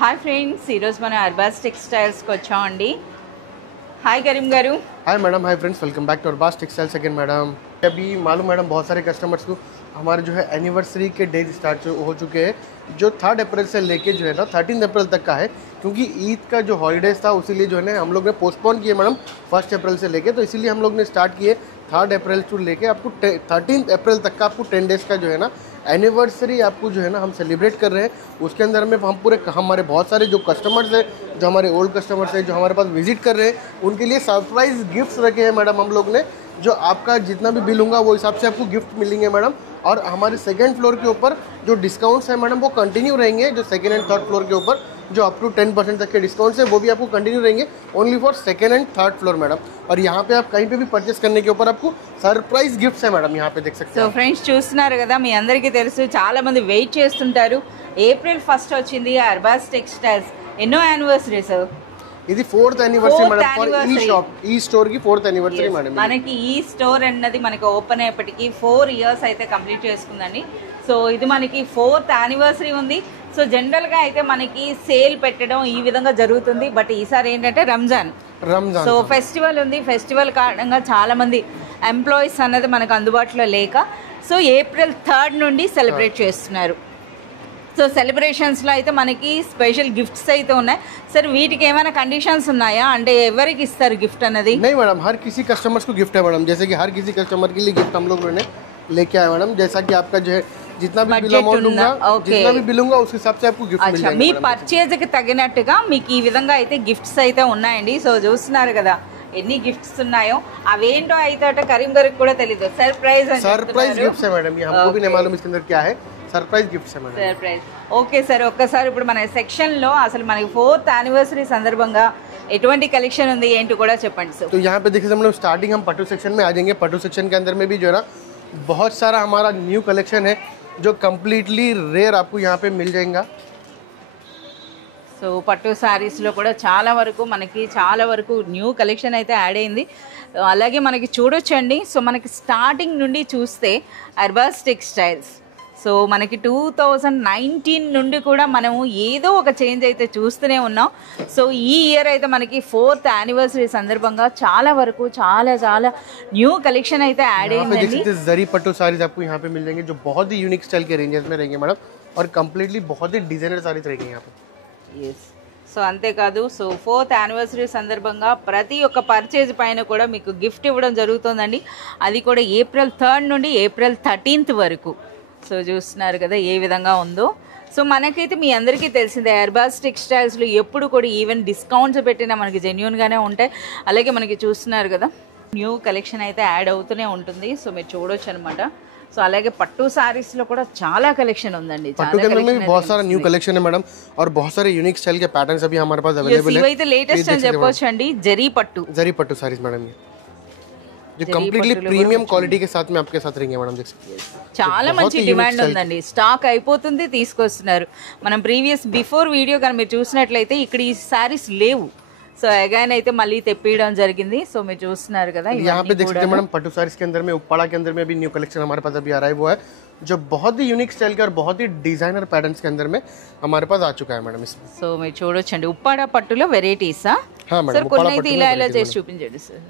Hi friends मन Arbaz textiles को वच्चामंडी। Hi Karim garu. Hi madam. Hi friends, welcome back to Arbaz textiles again madam. अभी मालूम मैडम बहुत सारे कस्टमर्स को हमारे जो है एनिवर्सरी के डेज स्टार्ट हो चुके हैं, जो 3 अप्रैल से लेके जो है ना 13 अप्रैल तक का है, क्योंकि ईद का जो हॉलीडेज था उसीलिए जो है ना हम लोग ने पोस्टपोन किए मैडम 1 अप्रैल से लेके, तो इसीलिए हम लोग ने स्टार्ट किए 3 अप्रैल टू लेके आपको 13 अप्रैल तक का आपको 10 डेज़ का जो है ना एनिवर्सरी आपको जो है ना हम सेलिब्रेट कर रहे हैं। उसके अंदर में हम पूरे हमारे बहुत सारे जो कस्टमर्स हैं, जो हमारे ओल्ड कस्टमर्स हैं, जो हमारे पास विजिट कर रहे हैं, उनके लिए सरप्राइज़ गिफ्ट्स रखे हैं मैडम हम लोग ने। जो आपका जितना भी बिल होगा वो हिसाब से आपको गिफ्ट मिलेंगे मैडम। और हमारे सेकंड फ्लोर के ऊपर जो डिस्काउंट्स हैं मैडम वो कंटिन्यू रहेंगे। जो सेकंड एंड थर्ड फ्लोर के ऊपर जो अप टू 10% तक के डिस्काउंट्स है वो भी आपको कंटिन्यू रहेंगे, only for second and third floor madam. और यहाँ पे आप कहीं पे भी परचेस करने के ऊपर आपको सरप्राइज गिफ्ट्स है मैडम, यहाँ पे देख सकते हैं। సో ఫ్రెండ్స్ చూస్తున్నారు కదా, మీ అందరికీ తెలుసు చాలా మంది వెయిట్ చేస్తుంటారు। ఏప్రిల్ 1 వచ్చింది అర్బాజ్ టెక్స్టైల్స్ ఎన్నో యానివర్సరీస్, ఇది 4th యానివర్సరీ మేడం ఫర్ ఈ షాప్, ఈ స్టోర్ కి 4th యానివర్సరీ మేడం। మనకి ఈ స్టోర్ అన్నది మనకి ఓపెన్ అయ్యేపటికి 4 ఇయర్స్ అయితే కంప్లీట్ చేసుకుందండి। సో ఇది మనకి 4th యానివర్సరీ ఉంది। సో జనరల్ గా అయితే మనకి సేల్ పెట్టడం ఈ విధంగా జరుగుతుంది, బట్ ఈసారి ఏంటంటే రంజాన్ సో ఫెస్టివల్ ఉంది। ఫెస్టివల్ కారణంగా చాలా మంది ఎంప్లాయీస్ అన్నది మనకు అందుబాటులో లేక సో ఏప్రిల్ 3rd నుండి సెలబ్రేట్ చేస్తున్నారు। సో సెలబ్రేషన్స్లో అయితే మనకి స్పెషల్ గిఫ్ట్స్ అయితే ఉన్నాయి। సర్ వీటికి ఏమైనా కండిషన్స్ ఉన్నాయా, అంటే ఎవరికి ఇస్తారు గిఫ్ట్ అన్నది? नहीं मैडम, हर किसी कस्टमर्स को गिफ्ट है मैडम। जैसे कि हर किसी कस्टमर के लिए गिफ्ट हम लोग ने लेके आए मैडम। जैसा कि आपका जो है जितना भी बिल अमाउंट होगा, जितना भी बिल होगा उस हिसाब से आपको गिफ्ट मिल जाएगा। మీ పర్చేజ్కి తగినట్టుగా మీకు ఈ విధంగా అయితే గిఫ్ట్స్ అయితే ఉన్నాయండి। సో చూస్తున్నారు కదా ఎన్ని గిఫ్ట్స్ ఉన్నాయో, అవేంటో అయితే కరీం గారికి కూడా తెలియదు। सरप्राइज गिफ्ट्स है मैडम, ये हमको भी नहीं मालूम इसके अंदर क्या है। सरप्राइज गिफ्ट्स है मैडम। Surprise okay sir. ఒక్కసారి ఇప్పుడు మన సెక్షన్లో అసలు మనకి 4th యానివర్సరీ సందర్భంగా ఎటువంటి కలెక్షన్ ఉంది ఏంటి కూడా చెప్పండి సార్। तो यहाँ पे देखिए हम लोग स्टार्टिंग हम पट्टू सेक्शन में आ जाएंगे। पट्टू सेक्शन के अंदर में भी जो है ना बहुत सारा हमारा न्यू कलेक्शन है जो कम्प्लीटली रेयर आपको यहाँ पे मिल जाएगा। సో పట్టు శారీస్లో కూడా చాలా వరకు న్యూ కలెక్షన్ అయితే యాడ్ అయింది। అలాగే మనకి చూడొచ్చండి। సో మనకి స్టార్టింగ్ నుండి చూస్తే అర్బాజ్ టెక్స్టైల్స్ సో మనకి 2019 నుండి కూడా మనము ఏదో ఒక చేంజ్ అయితే చూస్తూనే ఉన్నాం। సో ఈ ఇయర్ అయితే మనకి 4th యానివర్సరీ సందర్భంగా చాలా వరకు చాలా న్యూ కలెక్షన్ అయితే యాడ్ అయిందండి। जरी पट्टू साड़ीज आपको यहाँ पे मिल जाएंगे जो बहुत ही यूनिक स्टाइल के रेंजेस में रहेंगे मैडम, और कम्प्लीटली बहुत ही डिजाइनर साड़ीज रहेंगे यहाँ पे। ఎస్ సో అంతేకాదు, సో 4th యానివర్సరీ సందర్భంగా ప్రతి ఒక్క పర్చేజ్ పైన కూడా మీకు గిఫ్ట్ ఇవ్వడం జరుగుతుందండి। అది కూడా ఏప్రిల్ 3rd నుండి ఏప్రిల్ 13th వరకు। సో చూస్తున్నారు కదా ఏ విధంగా ఉందో। సో మనకైతే మీ అందరికీ తెలిసిందే అర్బాజ్ టెక్స్టైల్స్లో ఎప్పుడు కూడా ఈవెన్ డిస్కౌంట్స్ పెట్టినా మనకి జెన్యూన్గానే ఉంటాయి। అలాగే మనకి చూస్తున్నారు కదా న్యూ కలెక్షన్ అయితే యాడ్ అవుతూనే ఉంటుంది। సో మీరు చూడొచ్చు అనమాట। సో అలాగే పట్టు సారీస్ లో కూడా చాలా కలెక్शन ఉందండి। पट्टू के अंदर में भी बहुत सारा न्यू कलेक्शन है मैडम, और बहुत सारे यूनिक स्टाइल के पैटर्न्स अभी हमारे पास अवेलेबल है। ఇవైతే లేటెస్ట్ అని చెప్పొచ్చు అండి। జరీ पट्टू साड़ीज मैडम, ये जो कम्प्लीटली प्रीमियम क्वालिटी के साथ में आपके साथ रहेंगे मैडम। देख सकते हैं చాలా మంచి డిమాండ్ ఉందండి। స్టాక్ అయిపోతుంది, తీసుకొస్తున్నారు। మనం ప్రీవియస్ బిఫోర్ వీడియో కానీ మీరు చూసినట్లయితే ఇక్కడ ఈ సారీస్ లేవు। సో అగైన్ అయితే మళ్ళీ తెప్పియడం జరిగింది। సో మీరు చూస్తున్నారు కదా यहाँ पे देख सकते हैं मैडम पट्टू साड़ीज के अंदर में उप्पाड़ा के अंदर में भी न्यू कलेक्शन हमारे पास अभी अराइव हुआ है, जो बहुत ही यूनिक स्टाइल का और बहुत ही डिजाइनर पैटर्न्स के अंदर में हमारे पास आ चुका है मैडम इसमें। సో మీరు చూడొచ్చండి ఉప్పాడ పట్టులో వెరైటీసా? हाँ मैडम, సార్ కొన్ని అయితే ఇలా చేసి చూపించండి సార్।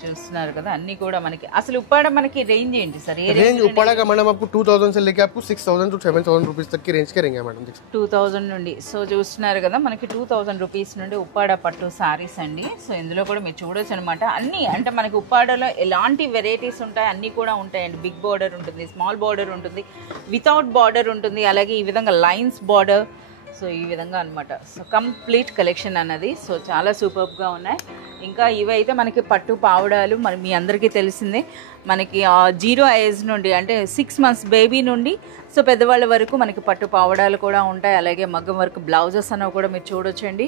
చూస్తున్నారు కదా అన్ని కూడా మనకి అసలు ఉప్పాడ మనకి రేంజ్ ఏంటి సార్? रेंज उप्पाड़ा का मैडम आपको 2000 से लेके आपको 6000 to 7000 रुपीस तक की रेंज के रहेंगे मैडम। 2000 నుండి। సో చూస్తున్నారు కదా మనకి 2000 రూపీస్ నుండి ఉప్పాడ పట్టు సారీస్ అండి। సో ఇందులో కూడా మీరు చూడొచ్చు అనమాట। అన్ని అంటే మనకి ఉప్పాడలో ఎలాంటి వెరైటీస్ ఉంటాయి అన్నీ కూడా ఉంటాయండి। బిగ్ బార్డర్ ఉంటుంది, స్మాల్ బార్డర్ ఉంటుంది, వితౌట్ బార్డర్ ఉంటుంది, అలాగే ఈ విధంగా లైన్స్ బార్డర్। సో ఈ విధంగా అనమాట। సో కంప్లీట్ కలెక్షన్ అన్నది సో చాలా సూపర్గా ఉన్నాయి। ఇంకా ఇవైతే మనకి పట్టు పావడాలు మరి మీ అందరికీ తెలిసిందే, మనకి 0 ఏజ్ నుండి అంటే 6 months బేబీ నుండి సో పెద్దవాళ్ళ వరకు మనకి పట్టు పావడాలు కూడా ఉంటాయి। అలాగే మగ్గం వర్క్ బ్లౌజెస్ అన్న కూడా మీరు చూడొచ్చండి।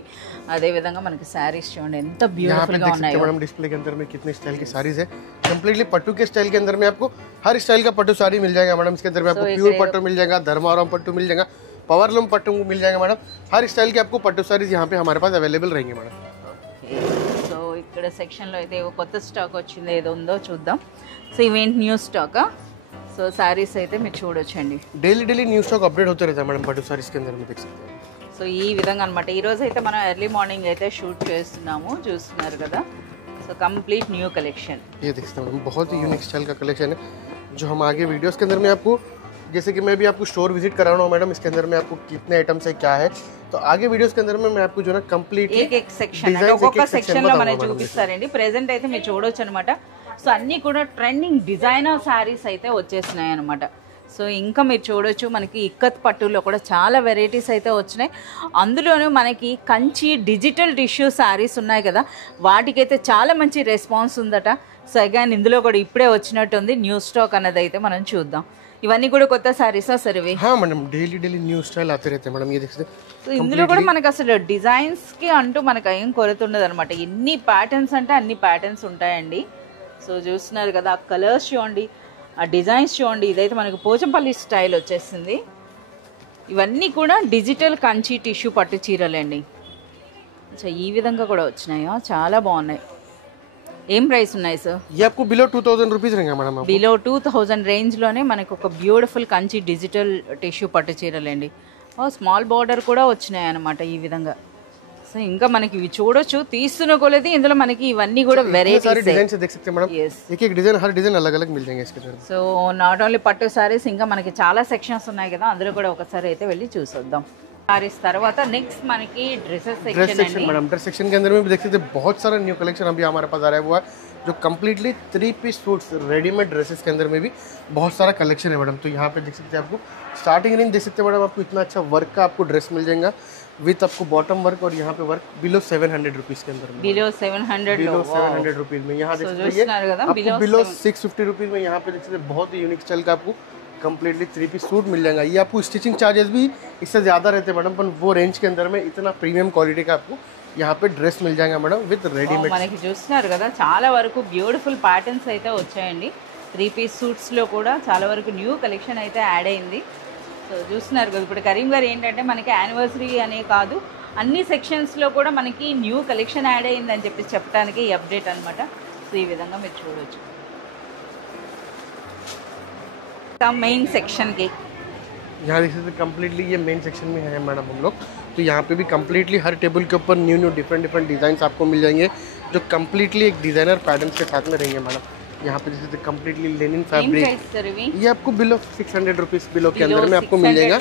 అదే విధంగా మనకి శారీస్ చూడండి ఎంత బ్యూటిఫుల్ గా ఉన్నాయి मैडम। डिस्प्ले के अंदर में कितने स्टाइल की साड़ीज है, कम्प्लीटली पट्टू के स्टाइल के अंदर में आपको हर स्टाइल का पट्टू साड़ी मिल जाएगा मैडम। इसके अंदर में आपको प्योर पट्टू मिल जाएगा, धर्माराम पट्टू मिल जाएगा, पवरलूम पट्टू मिल जाएगा मैडम। हर स्टाइल के आपको पट्टू साड़ीज यहाँ पे हमारे पास अवेलेबल रहेंगे मैडम। సో ఇక్కడ సెక్షన్లో అయితే కొత్త స్టాక్ వచ్చింది ఏదో ఉందో చూద్దాం। సో ఇవేంటి న్యూ స్టాకా? సో శారీస్ అయితే మీరు చూడొచ్చండి. डेली न्यू स्टॉक अपडेट होते रहता है मैडम पटू सारीज के अंदर में देख सकते हैं. సో ఈ విధంగా అనమాట. ఈరోజు అయితే మనం ఎర్లీ మార్నింగ్ అయితే షూట్ చేస్తున్నాము, చూస్తున్నారు కదా. So complete new collection. ये देख सकते हैं मैडम, बहुत ही यूनिक स्टाइल का कलेक्शन है जो हम आगे वीडियोस के अंदर में आपको, जैसे कि मैं भी आपको स्टोर विजिट करा रहा हूँ मैडम, इसके अंदर में आपको कितने आइटम्स है क्या है, तो आगे वीडियोस के अंदर में मैं आपको जो है कंप्लीट एक సెక్షన్ అంటే ఒక్కొక్క సెక్షన్ లో మనకి చూపిస్తారండి. ప్రెసెంట్ అయితే మీరు చూడొచ్చు అనమాట. సో అన్ని కూడా ట్రెండింగ్ డిజైనర్ శారీస్ అయితే వచ్చేసినాయి అనమాట. సో ఇంకా మీరు చూడొచ్చు మనకి ఇక్కత్ పట్టులో కూడా చాలా వెరైటీస్ అయితే వచ్చినాయి. అందులోనూ మనకి కంచి డిజిటల్ టిష్యూ శారీస్ ఉన్నాయి కదా, వాటికైతే చాలా మంచి రెస్పాన్స్ ఉందట. సో అగైన్ ఇందులో కూడా ఇప్పుడే వచ్చినట్టుంది న్యూ స్టాక్ అన్నది అయితే మనం చూద్దాం. ఇవన్నీ కూడా కొత్త శారీసా సర్ ఇవి? हाँ मैडम, डेली न्यू स्टाइल आते रहते हैं मैडम. ये देख सकते हैं. సో ఇందులో కూడా మనకు అసలు డిజైన్స్కి అంటూ మనకు ఏం కొరత ఉండదు అనమాట. ఎన్ని ప్యాటర్న్స్ అంటే అన్ని ప్యాటర్న్స్ ఉంటాయండి. సో చూస్తున్నారు కదా, ఆ కలర్స్ చూడండి, ఆ డిజైన్స్ చూడండి. ఇదైతే మనకు పోచంపల్లి స్టైల్ వచ్చేసింది. ఇవన్నీ కూడా డిజిటల్ కంచి టిష్యూ పట్టు చీరలండి. సో ఈ విధంగా కూడా వచ్చినాయా, చాలా బాగున్నాయి. ఏం ప్రైస్ ఉన్నాయి సార్? ये आपको बिलो 2000 रुपीज रहेंगे मैडम. బిలో 2000 రేంజ్లోనే మనకు ఒక బ్యూటిఫుల్ కంచి డిజిటల్ టిష్యూ పట్టు చీరలండి. స్మాల్ బార్డర్ కూడా వచ్చినాయి అనమాట ఈ విధంగా. సో ఇంకా మనకి ఇవి చూడొచ్చు, తీస్తున్న కొలది ఇందులో మనకి ఇవన్నీ కూడా వెరైటీస్ डिजाइन से देख सकते हैं मैडम. एक डिजाइन, हर डिजाइन अलग अलग मिल जाएंगे इसके अंदर. సో నాట్ ఓన్లీ పట్టు సారీస్, ఇంకా మనకి చాలా సెక్షన్స్ ఉన్నాయి కదా, అందులో కూడా ఒకసారి అయితే వెళ్ళి చూసొద్దాం. సారీస్ తర్వాత నెక్స్ట్ మనకి డ్రెస్సెస్ సెక్షన్ అండి. मैडम ड्रेस सेक्शन के अंदर में भी देख सकते हैं बहुत सारा न्यू कलेक्शन अभी हमारे पास आ रहा है, वो है जो completely 3 piece suits readymade dresses के अंदर में भी बहुत सारा कलेक्शन है मैडम. तो यहाँ पे देख सकते हैं आपको स्टार्टिंग रेंज देख सकते हैं मैडम, आपको इतना अच्छा वर्क का आपको ड्रेस मिल जाएगा विथ आपको बॉटम वर्क, और यहाँ पे वर्क बिलो 700 रुपीज के अंदर में. బిలో 700 बिलो 700 रुपीज में यहाँ देख सकते हैं आपको बिलो 650 रुपीज में यहाँ पे देख सकते हैं बहुत ही यूनिक स्टाइल का आपको कंप्लीटली 3 पीस सूट मिल जाएगा. ये आपको स्टिचिंग चार्जेस भी इससे ज़्यादा रहते हैं मैडम, पर वो रेंज के अंदर में इतना प्रीमियम क्वालिटी का आपको यहाँ पे ड्रेस मिल जाएगा मैडम विथ रेडीमेड. మనకి చూస్తున్నారు కదా, చాలా వరకు బ్యూటిఫుల్ ప్యాటర్న్స్ అయితే వచ్చాయండి. 3 పీస్ సూట్స్లో కూడా చాలా వరకు న్యూ కలెక్షన్ అయితే యాడ్ అయింది. సో చూస్తున్నారు కదా, ఇప్పుడు కరీం గారు ఏంటంటే మనకి యానివర్సరీ అనే కాదు, అన్ని సెక్షన్స్లో కూడా మనకి న్యూ కలెక్షన్ యాడ్ అయిందని చెప్పి చెప్పడానికి ఈ అప్డేట్ అనమాట. సో ఈ విధంగా మీరు చూడవచ్చు. మెయిన్ సెక్షన్కి यहाँ देख सकते हैं कम्प्लीटली ये मेन सेक्शन में है मैडम हम लोग. तो यहाँ पे भी कम्प्लीटली हर टेबल के ऊपर न्यू डिफरेंट डिज़ाइन आपको मिल जाएंगे जो कम्प्लीटली एक डिज़ाइनर पैटर्न के साथ में रहेंगे मैडम. यहाँ पे जैसे कम्प्लीटली लेनिन फैब्रिक, ये आपको बिलो 600 रुपीज़ बिलो के अंदर में आपको मिल जाएगा.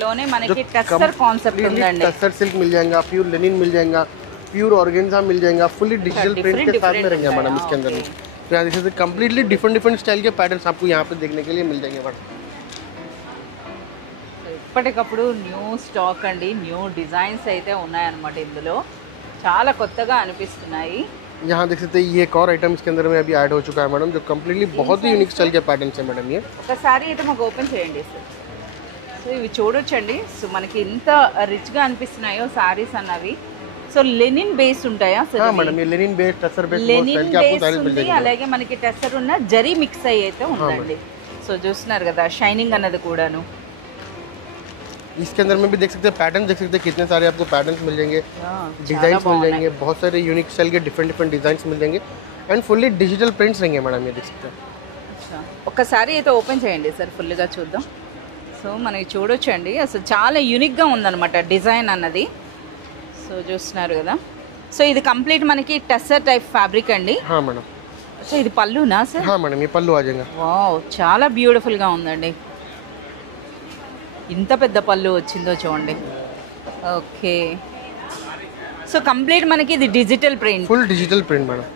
टसर सिल्क मिल जाएगा, प्योर लेनिन मिल जाएगा, प्योर ऑर्गेन्जा मिल जाएगा, फुली डिजिटल प्रिंट के साथ में रहेंगे मैडम इसके अंदर में. तो यहाँ देख सकते हैं कम्प्लीटली डिफरेंट स्टाइल के पैटर्न आपको यहाँ पे देखने के लिए मिल जाएंगे मैडम. ఇప్పటికప్పుడు న్యూ స్టాక్ అండి, న్యూ డిజైన్స్ అయితే ఉన్నాయన్నమాట. ఇందులో చాలా కొత్తగా అనిపిస్తున్నాయి. यहाँ देख सकते हैं ये एक और आइटम इसके अंदर में अभी ऐड हो चुका है मैडम, जो कम्प्लीटली बहुत ही यूनिक स्टाइल के पैटर्न है मैडम. ये ఒకసారి అయితే మాకు ఓపెన్ చేయండి సార్. సో ఇవి చూడొచ్చండి. సో మనకి ఇంత రిచ్గా అనిపిస్తున్నాయో సారీస్ అన్నవి. సో లెనిన్ బేస్ ఉంటాయా సార్? हाँ मैडम, ये Lenin base tussar base Lenin base ఉంది, అలాగే మనకి టెస్సర్ ఉన్న జరీ మిక్స్ అయ్యి అయితే ఉందండి. సో చూస్తున్నారు కదా, షైనింగ్ అన్నది కూడాను. इसके अंदर में भी देख सकते हैं पैटर्न, देख सकते हैं कितने सारे आपको पैटर्न्स मिल जाएंगे, डिजाइन्स मिल जाएंगे, बहुत सारे यूनिक स्टाइल के डिफरेंट डिजाइन्स मिल जाएंगे एंड फुल्ली डिजिटल प्रिंट्स रहेंगे मैडम. ये देख सकते हैं. ఒక్కసారి అయితే ఓపెన్ చేయండి సార్, ఫుల్గా చూద్దాం. సో మనకి చూడొచ్చండి, అసలు చాలా యూనిక్గా ఉందన్నమాట డిజైన్ అన్నది. సో చూస్తున్నారు కదా. సో ఇది కంప్లీట్ మనకి టెస్సర్ టైప్ ఫ్యాబ్రిక్ అండి. हाँ मैडम. సో ఇది పళ్ళునా సార్? हाँ मैडम, ये पल्लू आ जाएगा. వావ్, చాలా బ్యూటిఫుల్గా ఉందండి. ఇంత పెద్ద పళ్ళు వచ్చిందో చూడండి. ఓకే, సో కంప్లీట్ మనకి ఇది digital print, full digital print madam.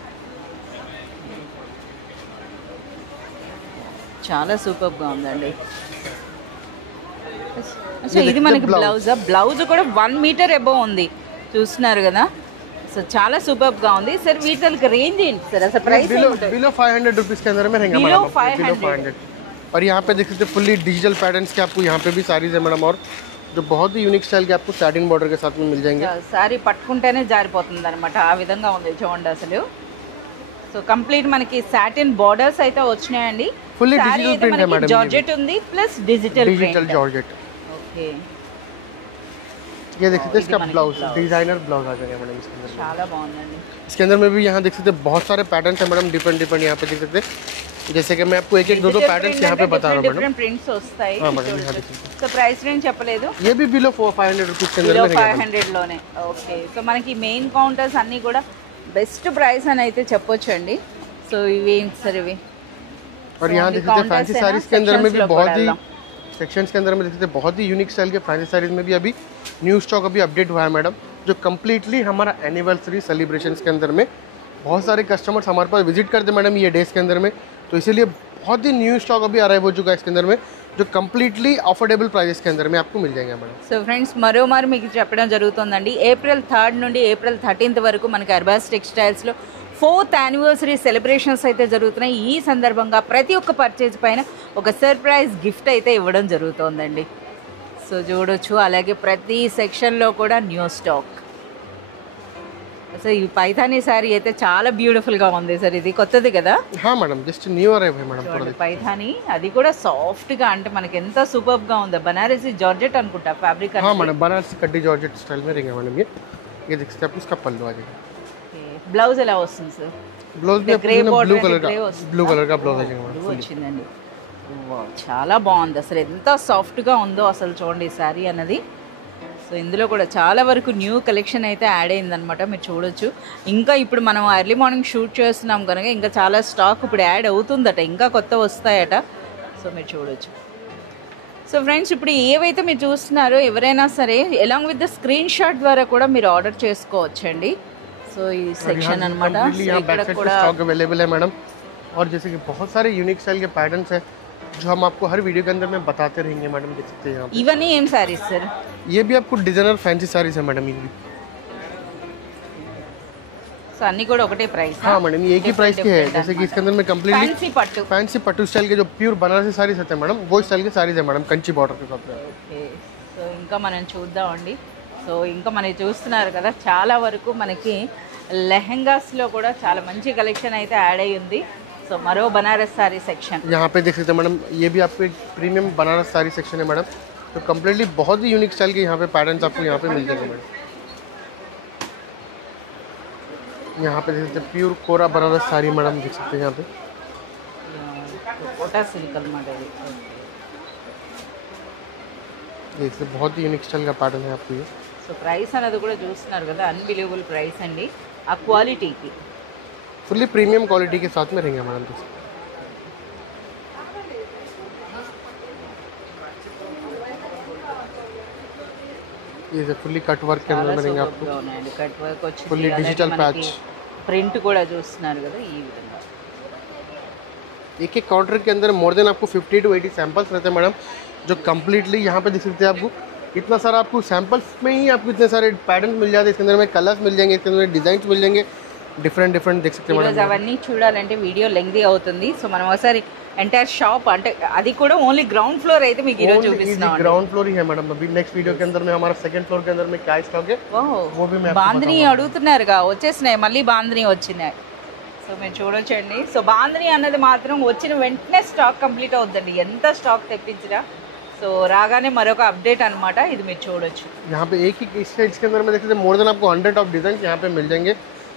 చాలా సూపర్గా ఉందండి. సో ఇది మనకి బ్లౌజ్ కూడా 1 మీటర్ అబోవ్ ఉంది, చూస్తున్నారు కదా. సో చాలా సూపర్గా ఉంది సార్. వీటికి రేంజ్ ఏంటి సార్ అసలు? ప్రైస్ बिलो 500 रुपीज़ के अंदर में रहेंगे बिलो मैडम. 500. और यहाँ पे देख सकते हैं फुल्ली डिजिटल पैटर्न्स के आपको यहाँ पे भी साड़ीज है मैडम, और जो बहुत ही यूनिक स्टाइल के आपको सैटिन बॉर्डर के साथ में मिल जाएंगे. సారీ పట్టుకుంటేనే జారిపోతుంది అనమాట, ఆ విధంగా ఉంది చూడండి అసలు. సో కంప్లీట్ మనకి సాటిన్ బార్డర్స్ అయితే వచ్చినాయండి. ఫుల్లీ డిజిటల్ ప్రింట్ है मैडम. జార్జెట్ ఉంది ప్లస్ డిజిటల్ జార్జెట్. ఓకే, ये देख सकते हैं इसका ब्लाउज, डिजाइनर ब्लाउज आ जाएगा मैडम इसके अंदर. చాలా బాగుందండి. इसके अंदर में भी यहाँ देख सकते हैं बहुत सारे पैटर्न्स है मैडम, डिफरेंट यहाँ पे देख सकते हैं जैसे कि मैं आपको एक एक दो दो पैटर्न्स यहाँ पे बता रहा हूँ मैडम। डिफरेंट प्रिंट्స్ వస్తాయి हाँ मैडम, यहाँ देखिए। సో ప్రైస్ రేంజ్ చెప్పలేదు, ये भी बिलो 500 रुपीज़ के अंदर బిలో में रहेगा मैडम। 500 లోనే. ఓకే, సో మనకి మెయిన్ కౌంటర్స్ అన్నీ కూడా బెస్ట్ ప్రైస్ అని అయితే చెప్పొచ్చు అండి. సో ఇవి ఏంటి సార్ ఇవి? और यहाँ देख सकते हैं फैंसी साड़ीज के अंदर में भी बहुत ही सेक्शंस के अंदर में देख सकते हैं बहुत ही यूनिक स्टाइल के फैंसी साड़ीज में भी अभी न्यू स्टॉक अभी अपडेट हुआ है मैडम, जो कम्प्लीटली हमारा एनिवर्सरी सेलिब्रेशंस के अंदर में बहुत सारे कस्टमर्स हमारे पास विजिट करते हैं मैडम ये डेज के अंदर में, तो इसीलिए बहुत ही न्यू स्टॉक अभी अराइव हो चुका है इसके अंदर में, जो कम्प्लीटली अफोर्डेबल प्राइजेस के अंदर में आपको मिल जाएंगे मैडम। సో ఫ్రెండ్స్ మరోమారు మీకు చెప్పడం జరుగుతుందండి, April 3 నుండి April 13 వరకు మనకి అర్బాస్ టెక్స్టైల్స్లో 4th యానివర్సరీ సెలబ్రేషన్స్ అయితే జరుగుతున్నాయి. ఈ సందర్భంగా ప్రతి ఒక్క పర్చేజ్ పైన ఒక సర్ప్రైజ్ గిఫ్ట్ అయితే ఇవ్వడం జరుగుతోందండి. సో చూడొచ్చు, అలాగే ప్రతి సెక్షన్లో కూడా న్యూ స్టాక్. సో ఈ పైథానీ శారీ అయితే చాలా బ్యూటిఫుల్గా ఉంది సార్, ఇది కొత్తది కదా? हाँ मैडम, जस्ट न्यू अराइव है मैडम। చూడండి పైథానీ, అది కూడా సాఫ్ట్గా, అంటే మనకి ఎంత సూపర్గా ఉందో. బనారసి జార్జెట్ అనుకుంటా ఫ్యాబ్రిక్. हाँ मैडम, बनारसी कड्डी जॉर्जेट स्टाइल में रहेगा मैडम ये देख सकते हैं आप, इसका पल्लू आ जाएगा। బ్లౌజ్ ఎలా వస్తుంది సార్? ब्लाउज भी గ్రే బోర్డర్ ब्लू कलर का ब्लाउज आ जाएगा मैडम। వచ్చిందండి. వావ్, చాలా బాగుంది అసలు, ఎంత సాఫ్ట్గా ఉందో అసలు చూడండి ఈ శారీ అన్నది. సో ఇందులో కూడా చాలా వరకు న్యూ కలెక్షన్ అయితే యాడ్ అయిందనమాట, మీరు చూడొచ్చు. ఇంకా ఇప్పుడు మనం ఎర్లీ మార్నింగ్ షూట్ చేస్తున్నాం కనుక ఇంకా చాలా స్టాక్ ఇప్పుడు యాడ్ అవుతుందట, ఇంకా కొత్త వస్తాయట. సో మీరు చూడొచ్చు. సో ఫ్రెండ్స్, ఇప్పుడు ఏవైతే మీరు చూస్తున్నారో ఎవరైనా సరే along with the screen shot ద్వారా కూడా మీరు ఆర్డర్ చేసుకోవచ్చండి. సో ఈ సెక్షన్ అనమాట, ఇక్కడ కూడా स्टॉक अवेलेबल है मैडम, और जैसे कि बहुत सारे यूनिक स्टाइल के पैटर्न्स हैं जो हम आपको हर वीडियो के अंदर में बताते रहेंगे मैडम, देख सकते हैं यहाँ पे। ఇవన్నీ ఏం శారీస్ సార్? ये भी आपको डिजाइनर फैंसी साड़ीज है मैडम, ये भी। సో అన్నీ కూడా ఒకటే ప్రైస్? हाँ मैडम, ये एक ही प्राइस की है, जैसे कि इसके अंदर में कम्प्लीटली ఫ్యాన్సీ పట్టు. फैंसी पट्टू स्टाइल के जो प्योर बनारसी साड़ीज होते हैं मैडम, वो स्टाइल के साड़ीज है मैडम, कंची बॉर्डर के साथ में। ఓకే, సో ఇంకా మనం చూద్దామండి. సో ఇంకా మనం చూస్తున్నారు కదా, చాలా వరకు మనకి లెహెంగాస్లో కూడా చాలా మంచి కలెక్షన్ అయితే యాడ్ అయ్యి ఉంది. సో మరో బనారస్ సారీ సెక్షన్ यहाँ पे देख सकते हैं मैडम, ये भी आपको एक प्रीमियम बनारस साड़ी सेक्शन है मैडम, तो कम्प्लीटली बहुत ही यूनिक स्टाइल के यहाँ पे पैटर्न्स आपको यहाँ पे मिल जाएंगे मैडम। यहाँ पे देख सकते हैं प्योर कोरा बनारस साड़ी मैडम, देख सकते हैं यहाँ पे। కోటా సిల్క్ అనమాట ఇది. देख सकते हैं बहुत ही यूनिक स्टाइल का पैटर्न है आपको ये। సో ప్రైస్ అనేది కూడా చూస్తున్నారు కదా, అన్బిలీవబుల్ ప్రైస్ అండి ఆ క్వాలిటీకి. फुल्ली प्रीमियम क्वालिटी के साथ में रहेंगे मैडम। ये फुल्ली कट वर्क के अंदर में रहेंगे आपको, ఉన్నాయండి, కట్ వర్క్ వచ్చి फुल्ली डिजिटल पैच। ప్రింట్ కూడా చూస్తున్నారు కదా ఈ విధంగా. एक एक काउंटर के अंदर मोर देन आपको 50 to 80 सैंपल्स रहते हैं मैडम, जो कम्प्लीटली यहाँ पे देख सकते हैं आपको इतना सारा, आपको सैंपल्स में ही आपको इतने सारे पैटर्न मिल जाते हैं, इसके अंदर में कलर्स मिल जाएंगे, इसके अंदर डिजाइन मिल जाएंगे, डिफरेंट देख सकते हैं ఈరోజు मैडम। అవన్నీ చూడాలంటే వీడియో లెంగ్తీ అవుతుంది. సో మనం ఒకసారి ఎంటైర్ షాప్, అంటే అది కూడా ఓన్లీ గ్రౌండ్ ఫ్లోర్ అయితే మీకు ఈరోజు చూపిస్తున్నాం. ग्राउंड फ्लोर ही है मैडम, अभी नेक्स्ट वीडियो के अंदर में हमारा सेकंड फ्लोर के अंदर में क्या स्टॉक है वो भी मैं आपको బాందిని అడుగుతున్నారుగా, వచ్చేసినాయి మళ్ళీ బాందిని వచ్చినాయి. సో మీరు చూడొచ్చండి. సో బాందిని అన్నది మాత్రం వచ్చిన వెంటనే స్టాక్ కంప్లీట్ అవుతుందండి, ఎంత స్టాక్ తెప్పించినా. సో రాగానే మరొక అప్డేట్ అనమాట, ఇది మీరు చూడొచ్చు. यहाँ पे एक ही स्टेज के अंदर में देख सकते हैं मोर देन आपको 100 ऑफ डिजाइन यहाँ पे मिल जाएंगे,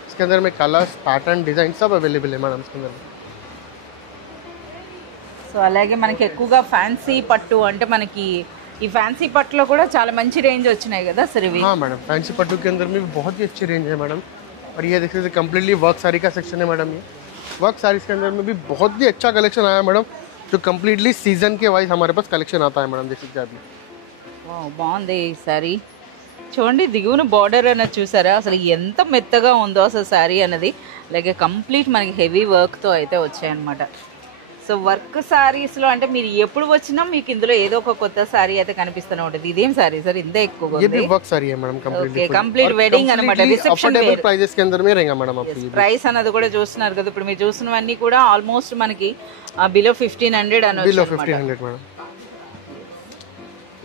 इसके अंदर में कलर्स पैटर्न डिजाइन सब अवेलेबल है मैडम इसके अंदर में। సో అలాగే మనకి ఎక్కువగా ఫ్యాన్సీ పట్టు, అంటే మనకి ఈ ఫ్యాన్సీ పట్టులో కూడా చాలా మంచి రేంజ్ వచ్చినాయి కదా సార్ ఇవి? हाँ मैडम, फैंसी पट्टू के अंदर में भी बहुत ही अच्छी रेंज है मैडम, और ये देख सकते हैं कम्प्लीटली वर्क साड़ी का सेक्शन है मैडम। ये वर्क साड़ीज के अंदर में भी बहुत ही अच्छा कलेक्शन आया मैडम, जो कम्प्लीटली सीजन के वाइज हमारे पास कलेक्शन आता है मैडम, देख सकते हैं आप। వావ్, బాగుంది ఈ శారీ. చూడండి దిగువన బార్డర్ అన్నది చూసారా, అసలు ఎంత మెత్తగా ఉందో అసలు శారీ అన్నది. అలాగే కంప్లీట్ మనకి హెవీ వర్క్తో అయితే వచ్చాయన్నమాట. సో వర్క్ శారీస్లో అంటే మీరు ఎప్పుడు వచ్చినా మీకు ఇందులో ఏదో ఒక కొత్త శారీ అయితే కనిపిస్తూనే ఉంటుంది. ఇదేం శారీ సార్ ఇంత ఎక్కువగా ये भी वर्क साड़ी है मैडम, ఓకే, కంప్లీట్ వెడ్డింగ్ అనమాట, రిసెప్షన్ अफोर्डेबल प्राइसेस के अंदर में रहेगा मैडम आपको ये। ప్రైస్ అన్నది కూడా చూస్తున్నారు కదా, ఇప్పుడు మీరు చూసినవన్నీ కూడా ఆల్మోస్ట్ మనకి బిలో 1500 అనొచ్చు बिलो అన్నమాట. 1500 मैडम।